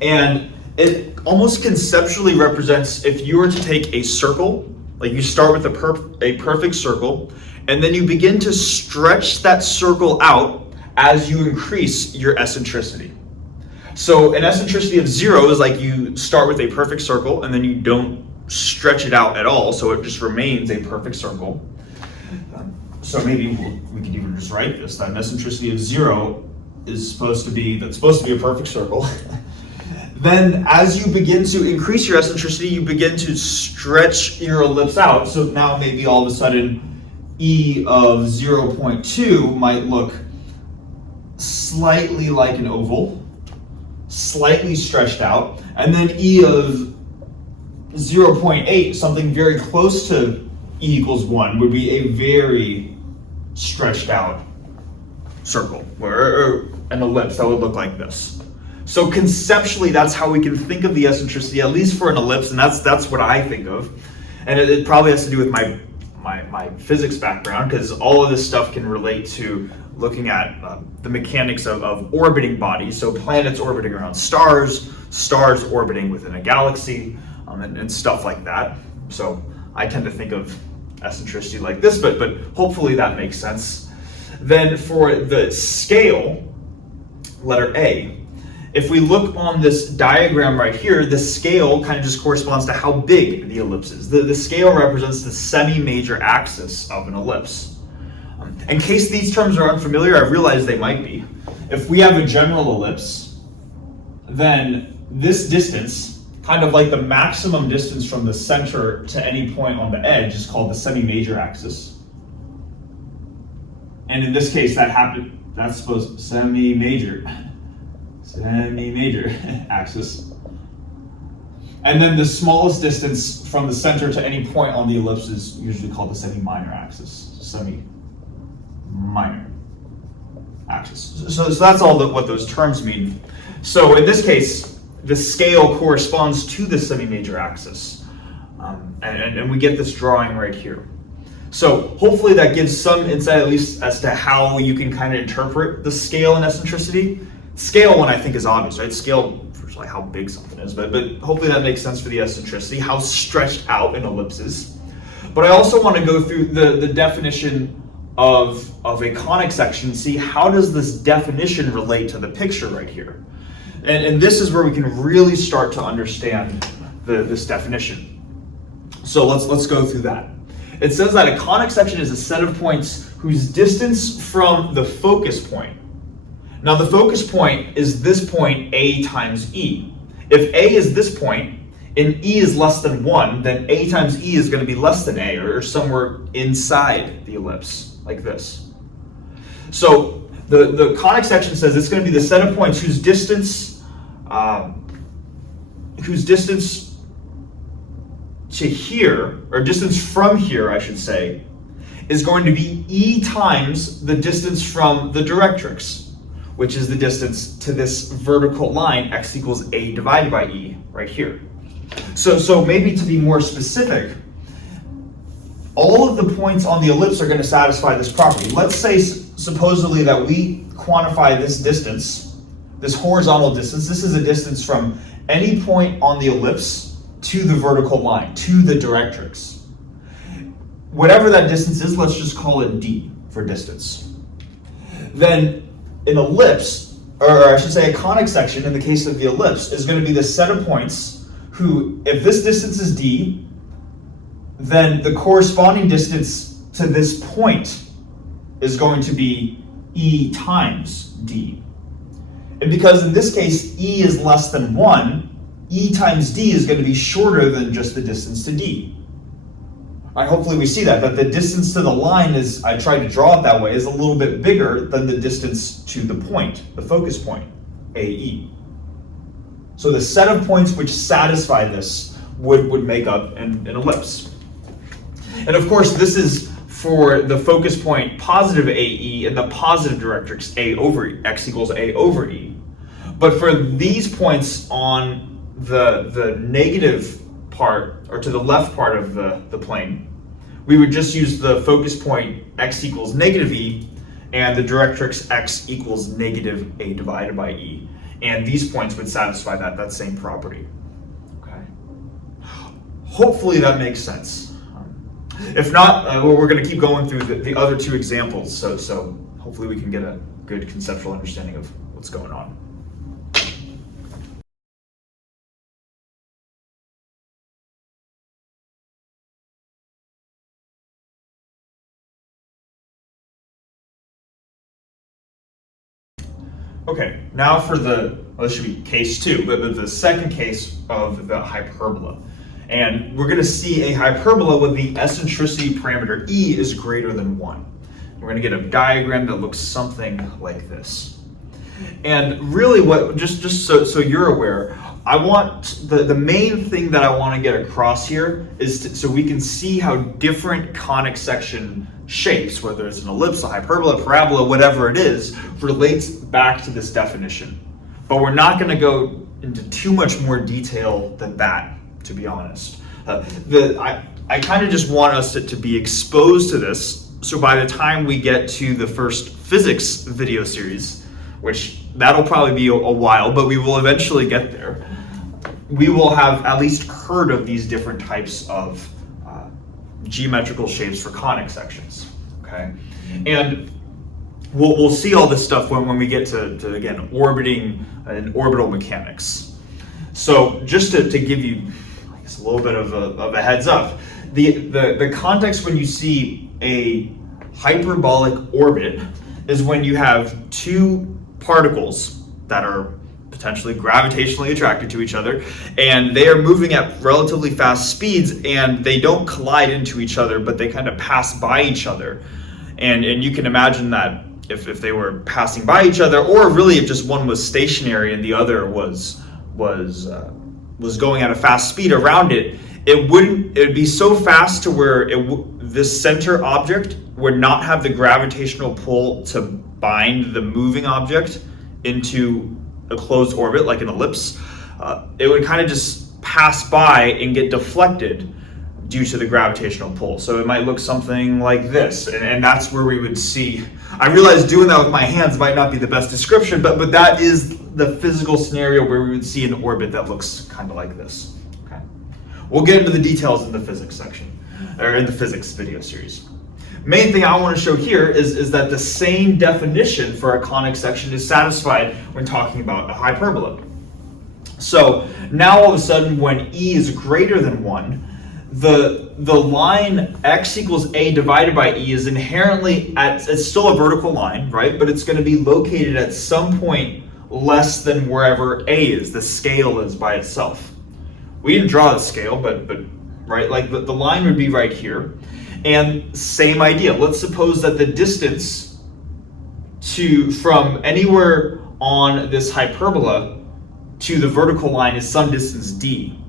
And it almost conceptually represents if you were to take a circle, like you start with a perfect circle, and then you begin to stretch that circle out as you increase your eccentricity. So an eccentricity of 0 is like you start with a perfect circle and then you don't stretch it out at all, so it just remains a perfect circle. So maybe we could even just write this, that an eccentricity of 0 is supposed to be a perfect circle. Then as you begin to increase your eccentricity, you begin to stretch your ellipse out. So now maybe all of a sudden E of 0.2 might look slightly like an oval, slightly stretched out, and then E of 0.8, something very close to E equals 1, would be a very stretched out circle, or an ellipse that would look like this. So conceptually, that's how we can think of the eccentricity, at least for an ellipse, and that's what I think of. And it probably has to do with my physics background, because all of this stuff can relate to looking at the mechanics of orbiting bodies. So planets orbiting around stars, stars orbiting within a galaxy, and stuff like that. So I tend to think of eccentricity like this, but hopefully that makes sense. Then for the scale, letter A, if we look on this diagram right here, the scale kind of just corresponds to how big the ellipse is. The scale represents the semi-major axis of an ellipse. In case these terms are unfamiliar, I realize they might be. If we have a general ellipse, then this distance, kind of like the maximum distance from the center to any point on the edge, is called the semi-major axis. And in this case, that's supposed semi-major axis. And then the smallest distance from the center to any point on the ellipse is usually called the semi-minor axis. Semi-minor axis. So that's all what those terms mean. So in this case, the scale corresponds to the semi-major axis. And we get this drawing right here. So hopefully that gives some insight, at least as to how you can kind of interpret the scale and eccentricity. Scale one I think is obvious, right? Scale for like how big something is, but hopefully that makes sense for the eccentricity, how stretched out an ellipse is. But I also want to go through the definition of a conic section and see how does this definition relate to the picture right here. And this is where we can really start to understand this definition. So let's go through that. It says that a conic section is a set of points whose distance from the focus point. Now the focus point is this point A times E. If A is this point and E is less than 1, then A times E is going to be less than A, or somewhere inside the ellipse, like this. So the conic section says it's going to be the set of points whose distance to here, or distance from here, I should say, is going to be E times the distance from the directrix, which is the distance to this vertical line, x equals A divided by E, right here. So maybe to be more specific, all of the points on the ellipse are going to satisfy this property. Let's say supposedly that we quantify this distance this horizontal distance, this is a distance from any point on the ellipse to the vertical line, to the directrix. Whatever that distance is, let's just call it d for distance. Then an ellipse, or I should say a conic section in the case of the ellipse, is going to be the set of points who, if this distance is d, then the corresponding distance to this point is going to be e times d. And because in this case e is less than 1, e times d is going to be shorter than just the distance to d. Hopefully we see that the distance to the line, is, I tried to draw it that way, is a little bit bigger than the distance to the point, the focus point, AE. So the set of points which satisfy this would make up an ellipse. And of course, this is for the focus point positive AE and the positive directrix A over E, x equals A over E. But for these points on the negative part, or to the left part of the plane, we would just use the focus point x equals negative E and the directrix x equals negative A divided by E. And these points would satisfy that same property. Okay. Hopefully that makes sense. If not, well, we're going to keep going through the other two examples, so hopefully we can get a good conceptual understanding of what's going on. Okay, now for this should be case 2, but the second case of the hyperbola. And we're going to see a hyperbola with the eccentricity parameter E is greater than 1. We're going to get a diagram that looks something like this. And really just so you're aware, I want, the main thing that I want to get across here is so we can see how different conic section shapes, whether it's an ellipse, a hyperbola, parabola, whatever it is, relates back to this definition. But we're not going to go into too much more detail than that, to be honest. I kind of just want us to be exposed to this, so by the time we get to the first physics video series, which that'll probably be a while, but we will eventually get there, we will have at least heard of these different types of geometrical shapes for conic sections, okay? And we'll see all this stuff when we get to again, orbiting and orbital mechanics. So just to give you, I guess, a little bit of a heads up, the context when you see a hyperbolic orbit is when you have two particles that are potentially gravitationally attracted to each other, and they are moving at relatively fast speeds, and they don't collide into each other, but they kind of pass by each other. And you can imagine that if they were passing by each other, or really if just one was stationary and the other was going at a fast speed around it, it would be so fast to where this center object would not have the gravitational pull to bind the moving object into a closed orbit like an ellipse. It would kind of just pass by and get deflected due to the gravitational pull. So it might look something like this, and that's where we would see. I realize doing that with my hands might not be the best description, but that is the physical scenario where we would see an orbit that looks kind of like this. Okay, we'll get into the details in the physics section, or in the physics video series. Main thing I want to show here is that the same definition for a conic section is satisfied when talking about a hyperbola. So now all of a sudden, when E is greater than 1, the line x equals A divided by E is inherently it's still a vertical line, right? But it's going to be located at some point less than wherever A is, the scale is by itself. We didn't draw the scale, but right, like the line would be right here. And same idea. Let's suppose that the distance from anywhere on this hyperbola to the vertical line is some distance d.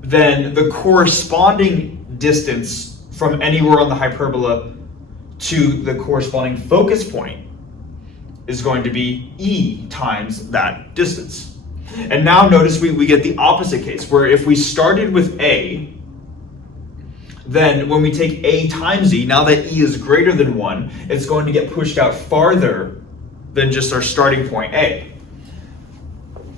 Then the corresponding distance from anywhere on the hyperbola to the corresponding focus point is going to be e times that distance. And now notice we get the opposite case, where if we started with a, then when we take a times e, now that e is greater than 1, it's going to get pushed out farther than just our starting point a.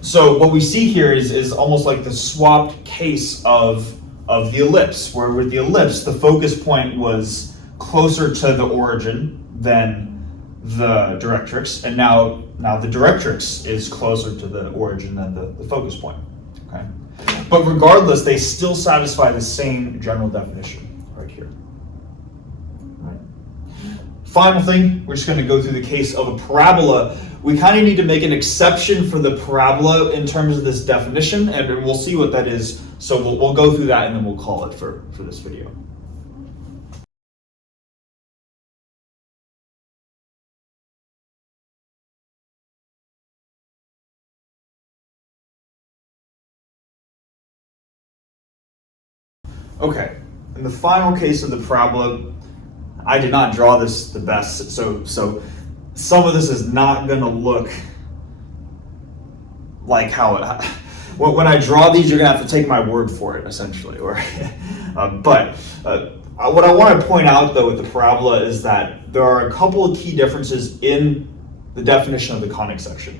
So what we see here is almost like the swapped case of the ellipse, where with the ellipse, the focus point was closer to the origin than the directrix, and now the directrix is closer to the origin than the focus point. Okay, but regardless, they still satisfy the same general definition right here. All right. Final thing, we're just going to go through the case of a parabola. We kind of need to make an exception for the parabola in terms of this definition, and we'll see what that is. So we'll go through that and then we'll call it for this video. Okay, in the final case of the parabola, I did not draw this the best, so some of this is not going to look like how it. When I draw these, you're going to have to take my word for it, essentially. But what I want to point out, though, with the parabola is that there are a couple of key differences in the definition of the conic section.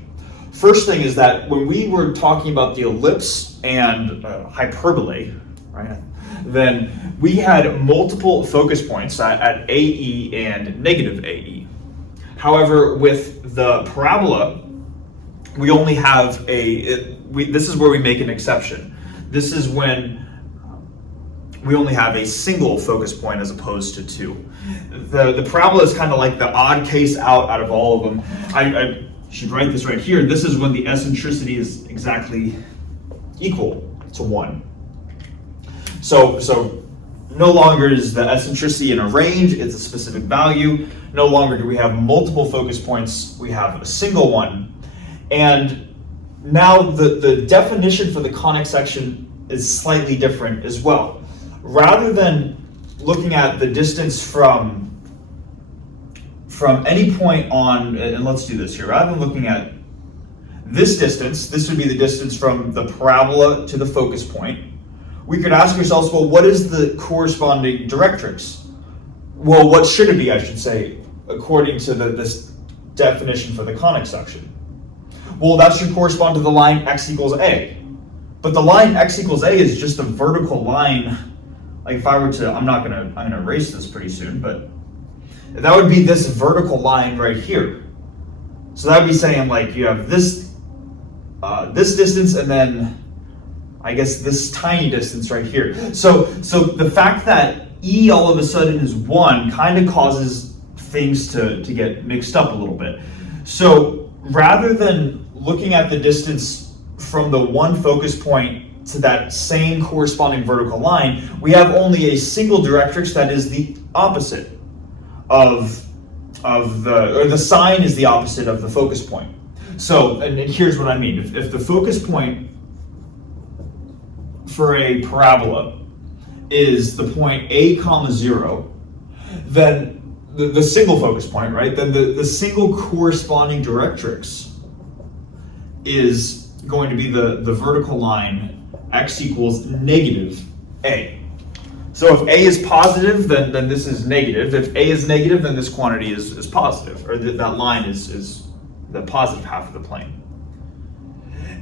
First thing is that when we were talking about the ellipse and hyperbole, right? Then we had multiple focus points at AE and negative AE. However, with the parabola, we only have this is where we make an exception. This is when we only have a single focus point as opposed to two. The parabola is kind of like the odd case out of all of them. I should write this right here. This is when the eccentricity is exactly equal to 1. So no longer is the eccentricity in a range, it's a specific value. No longer do we have multiple focus points, we have a single one. And now the definition for the conic section is slightly different as well. Rather than looking at the distance from any point on, and let's do this here, rather than looking at this distance, this would be the distance from the parabola to the focus point. We could ask ourselves, well, what is the corresponding directrix? Well, what should it be, I should say, according to this definition for the conic section? Well, that should correspond to the line x equals a. But the line x equals a is just a vertical line. Like if I were to, I'm gonna erase this pretty soon, but that would be this vertical line right here. So that would be saying like you have this distance and then I guess this tiny distance right here. So the fact that E all of a sudden is 1 kind of causes things to get mixed up a little bit. So rather than looking at the distance from the one focus point to that same corresponding vertical line, we have only a single directrix that is the opposite of the sign is the opposite of the focus point. So, and here's what I mean. If the focus point for a parabola is the point a comma 0, then the single focus point, right? Then the single corresponding directrix is going to be the vertical line x equals negative a. So if a is positive, then this is negative. If a is negative, then this quantity is positive, or that line is the positive half of the plane.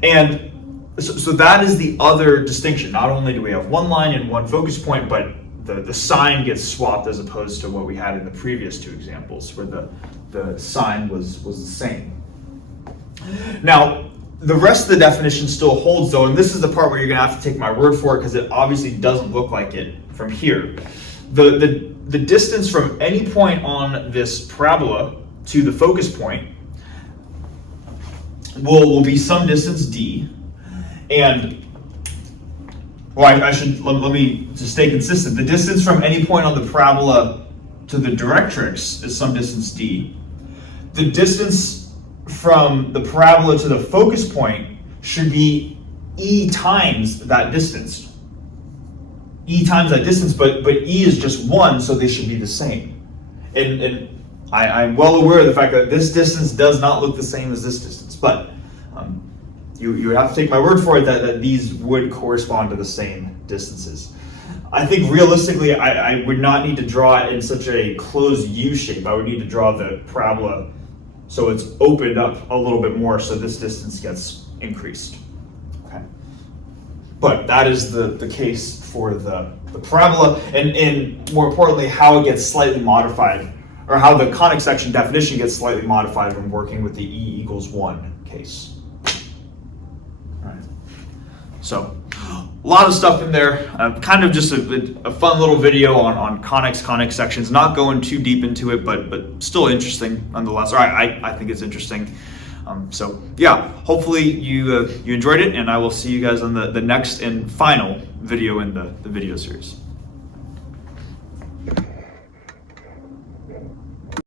And so that is the other distinction. Not only do we have one line and one focus point, but the sign gets swapped as opposed to what we had in the previous two examples where the sign was the same. Now, the rest of the definition still holds though, and this is the part where you're gonna have to take my word for it because it obviously doesn't look like it from here. The distance from any point on this parabola to the focus point will be some distance d. And, well, let me just stay consistent. The distance from any point on the parabola to the directrix is some distance d. The distance from the parabola to the focus point should be e times that distance. E times that distance, but e is just 1, so they should be the same. And I'm well aware of the fact that this distance does not look the same as this distance, but you would have to take my word for it that these would correspond to the same distances. I think realistically, I would not need to draw it in such a closed U shape. I would need to draw the parabola so it's opened up a little bit more so this distance gets increased. Okay. But that is the case for the parabola, and more importantly, how it gets slightly modified, or how the conic section definition gets slightly modified when working with the E equals 1 case. All right. So, a lot of stuff in there, kind of just a fun little video on conic sections, not going too deep into it, but still interesting nonetheless, or I think it's interesting. So yeah, hopefully you enjoyed it, and I will see you guys on the next and final video in the video series.